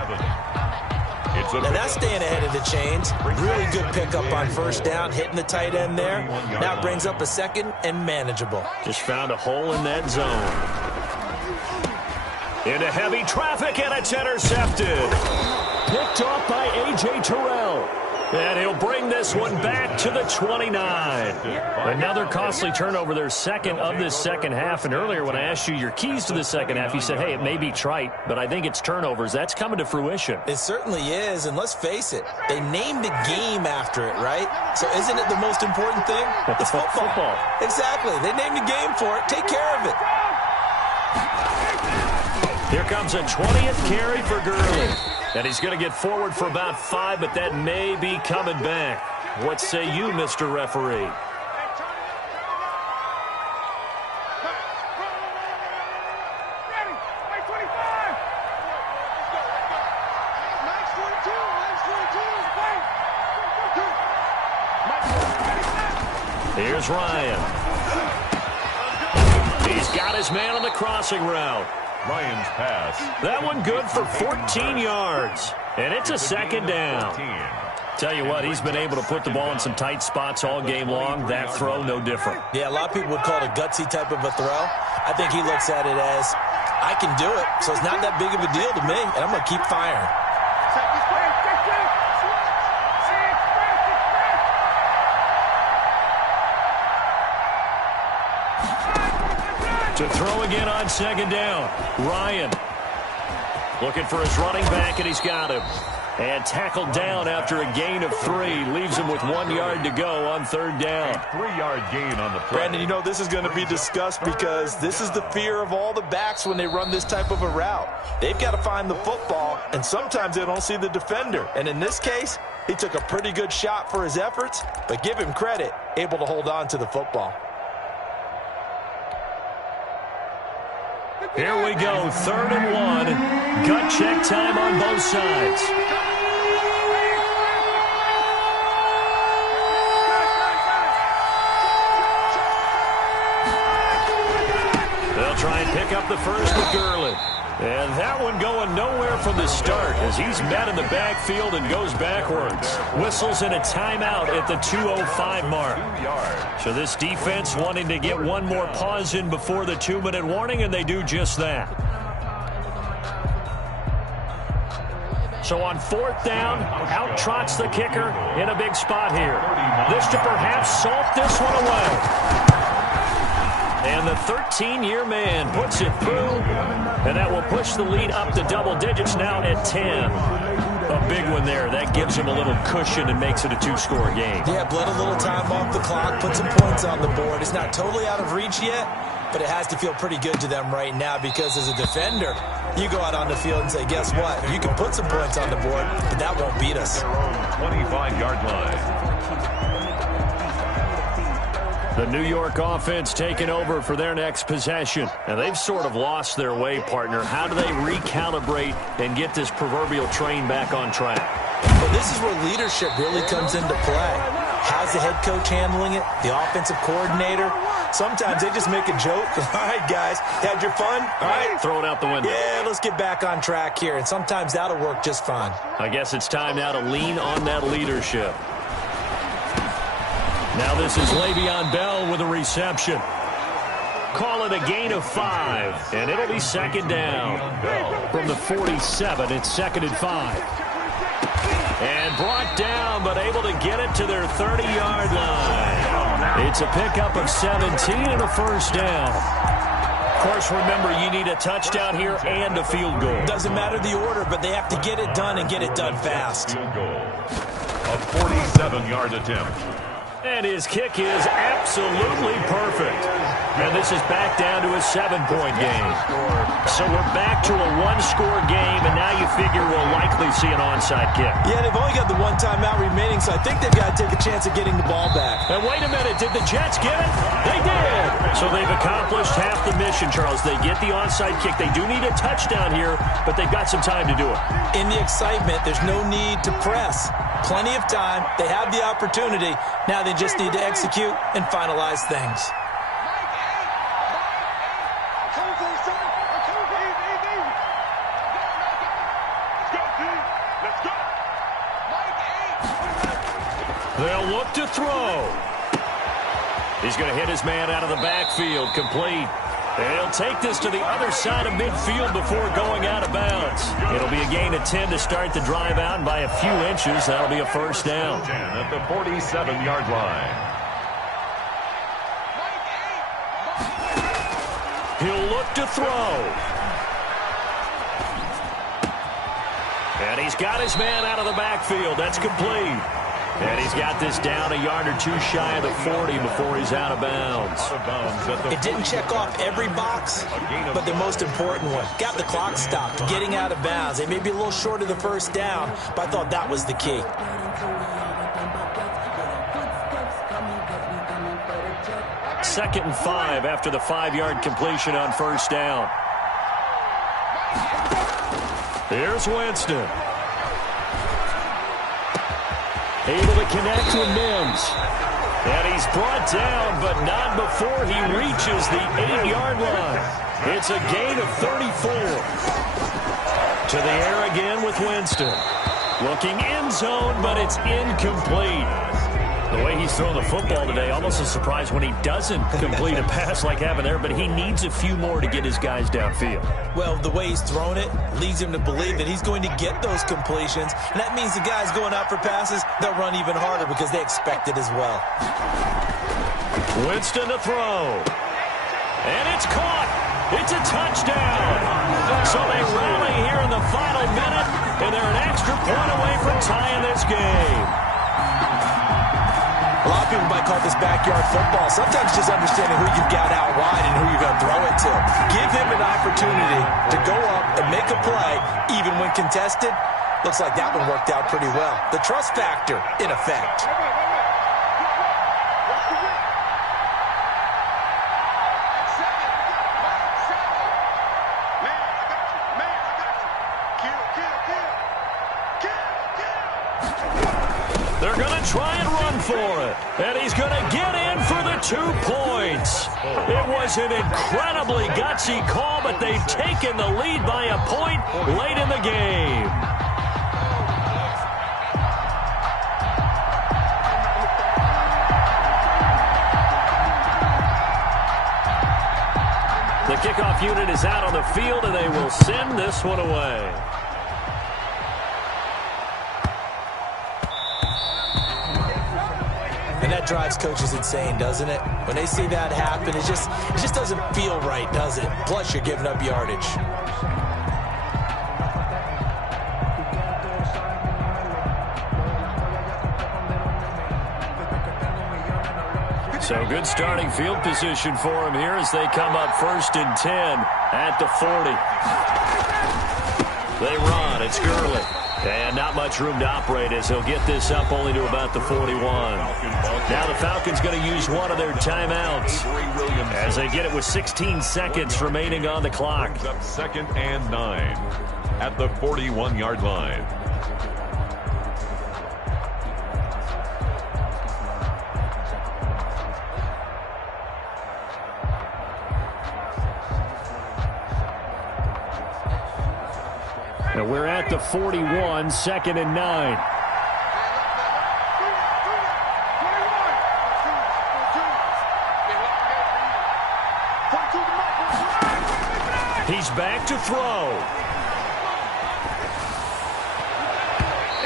Now that's staying ahead of the chains. Really good pickup on first down, hitting the tight end there. Now it brings up a second and manageable. Just found a hole in that zone. Into heavy traffic, and it's intercepted. Picked off by A.J. Terrell. And he'll bring this one back to the 29. Another costly turnover, their second of this second half. And earlier when I asked you your keys to the second half, you said, hey, it may be trite, but I think it's turnovers. That's coming to fruition. It certainly is, and let's face it, they named the game after it, right? So isn't it the most important thing? It's football. Exactly. They named the game for it. Take care of it. Here comes a 20th carry for Gurley. And he's going to get forward for about 5, but that may be coming back. What say you, Mr. Referee? Here's Ryan. He's got his man on the crossing route. Ryan's pass. That one good for 14 yards. And it's a second down. Tell you what, he's been able to put the ball in some tight spots all game long. That throw, no different. Yeah, a lot of people would call it a gutsy type of a throw. I think he looks at it as, I can do it, so it's not that big of a deal to me, and I'm going to keep firing. To throw again on second down. Ryan looking for his running back, and he's got him. And tackled down after a gain of 3. Leaves him with 1 yard to go on third down. 3-yard gain on the play. Brandon, you know this is going to be discussed because this is the fear of all the backs when they run this type of a route. They've got to find the football, and sometimes they don't see the defender. And in this case, he took a pretty good shot for his efforts, but give him credit, able to hold on to the football. Here we go, 3rd and 1. Gut check time on both sides. They'll try and pick up the first with Gurley. And that one going nowhere from the start as he's met in the backfield and goes backwards. Whistles in a timeout at the 2:05 mark. So this defense wanting to get one more pause in before the 2-minute warning, and they do just that. So on 4th down, out trots the kicker in a big spot here. This to perhaps salt this one away. And the 13-year man puts it through, and that will push the lead up to double digits now at 10. A big one there. That gives him a little cushion and makes it a 2-score game. Yeah, bled a little time off the clock, put some points on the board. It's not totally out of reach yet, but it has to feel pretty good to them right now because as a defender, you go out on the field and say, guess what? You can put some points on the board, but that won't beat us. 25-yard line. The New York offense taking over for their next possession. And they've sort of lost their way, partner. How do they recalibrate and get this proverbial train back on track? Well, this is where leadership really comes into play. How's the head coach handling it? The offensive coordinator? Sometimes they just make a joke. All right, guys, had your fun? All right. Throw it out the window. Yeah, let's get back on track here. And sometimes that'll work just fine. I guess it's time now to lean on that leadership. Now this is Le'Veon Bell with a reception. Call it a gain of 5, and it'll be second down. From the 47, it's 2nd and 5. And brought down, but able to get it to their 30-yard line. It's a pickup of 17 and a first down. Of course, remember, you need a touchdown here and a field goal. Doesn't matter the order, but they have to get it done and get it done fast. Field goal. A 47-yard attempt. And his kick is absolutely perfect. And this is back down to a 7-point game. So we're back to a 1-score game, and now you figure we'll likely see an onside kick. Yeah, they've only got the 1 timeout remaining, so I think they've got to take a chance of getting the ball back. And wait a minute, did the Jets get it? They did! So they've accomplished half the mission, Charles. They get the onside kick. They do need a touchdown here, but they've got some time to do it. In the excitement, there's no need to press. Plenty of time. They have the opportunity. Now they just need to execute and finalize things. They'll look to throw. He's going to hit his man out of the backfield, complete. And he'll take this to the other side of midfield before going out of bounds. It'll be a gain of 10 to start the drive out, and by a few inches, that'll be a first down. 10 at the 47-yard line. He'll look to throw. And he's got his man out of the backfield. That's complete. And he's got this down a yard or two shy of the 40 before he's out of bounds. It didn't check off every box, but the most important one. Got the clock stopped, getting out of bounds. They may be a little short of the first down, but I thought that was the key. Second and 5 after the 5-yard completion on first down. Here's Winston. Able to connect with Mims. And he's brought down, but not before he reaches the 8-yard line. It's a gain of 34. To the air again with Winston. Looking end zone, but it's incomplete. The way he's throwing the football today, almost a surprise when he doesn't complete a pass like having there, but he needs a few more to get his guys downfield. Well, the way he's thrown it leads him to believe that he's going to get those completions, and that means the guys going out for passes, they'll run even harder because they expect it as well. Winston to throw. And it's caught. It's a touchdown. So they rally here in the final minute, and they're an extra point away from tying this game. A lot of people might call this backyard football. Sometimes just understanding who you've got out wide and who you're going to throw it to. Give him an opportunity to go up and make a play, even when contested. Looks like that one worked out pretty well. The trust factor in effect. They're going to try and run for it. And he's going to get in for the 2 points. It was an incredibly gutsy call, but they've taken the lead by a point late in the game. The kickoff unit is out on the field, and they will send this one away. And that drives coaches insane, doesn't it? When they see that happen, it just doesn't feel right, does it? Plus, you're giving up yardage. So good starting field position for him here as they come up 1st and 10 at the 40. They run. It's Gurley. And not much room to operate as he'll get this up only to about the 41. Now the Falcons going to use one of their timeouts as they get it with 16 seconds remaining on the clock. Up 2nd and 9 at the 41-yard line. And we're at the 41, 2nd and 9. He's back to throw.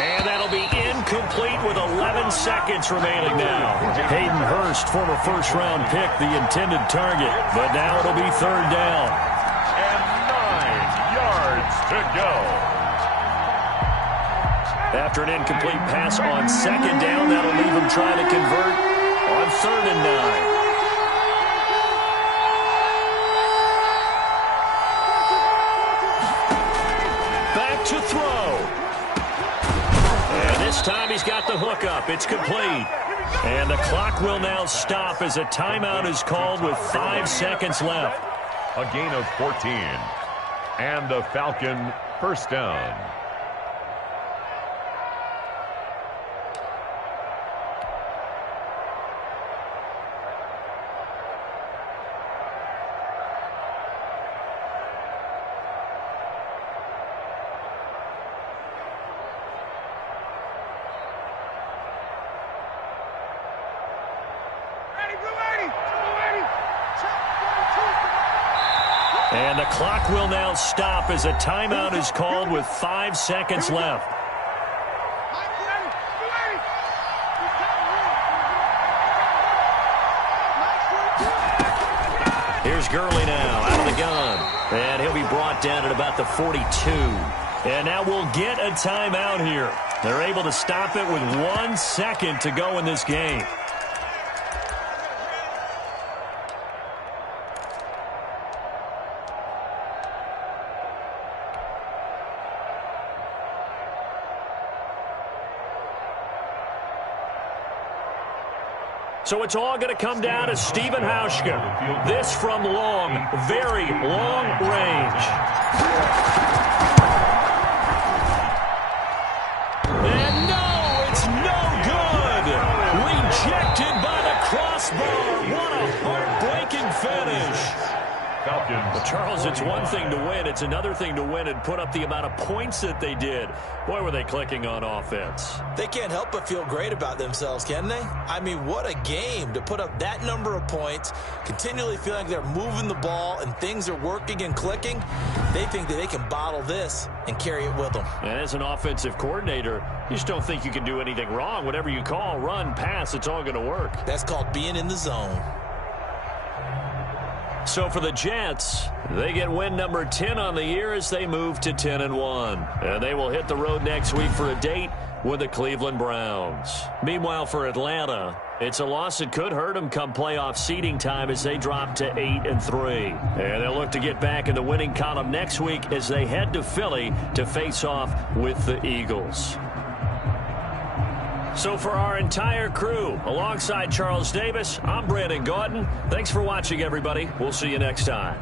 And that'll be incomplete with 11 seconds remaining now. Hayden Hurst, former first-round pick, the intended target. But now it'll be 3rd down. To go. After an incomplete pass on 2nd down, that'll leave him trying to convert on 3rd and 9. Back to throw. And this time he's got the hook up. It's complete. And the clock will now stop as a timeout is called with 5 seconds left. A gain of 14. And a Falcon first down. And the clock will now stop as a timeout is called with 5 seconds left. Here's Gurley now out of the gun. And he'll be brought down at about the 42. And now we'll get a timeout here. They're able to stop it with 1 second to go in this game. So it's all going to come down to Stephen Hauschka. This from long, very long range. And no, it's no good. Rejected by the crossbar. What a heartbreaking finish. Well, Charles, it's one thing to win. It's another thing to win and put up the amount of points that they did. Boy, were they clicking on offense. They can't help but feel great about themselves, can they? I mean, what a game to put up that number of points, continually feeling like they're moving the ball and things are working and clicking. They think that they can bottle this and carry it with them. And as an offensive coordinator, you just don't think you can do anything wrong. Whatever you call, run, pass, it's all going to work. That's called being in the zone. So for the Jets, they get win number 10 on the year as they move to 10-1. And they will hit the road next week for a date with the Cleveland Browns. Meanwhile, for Atlanta, it's a loss that could hurt them come playoff seeding time as they drop to 8-3. And they'll look to get back in the winning column next week as they head to Philly to face off with the Eagles. So for our entire crew, alongside Charles Davis, I'm Brandon Gaudin. Thanks for watching, everybody. We'll see you next time.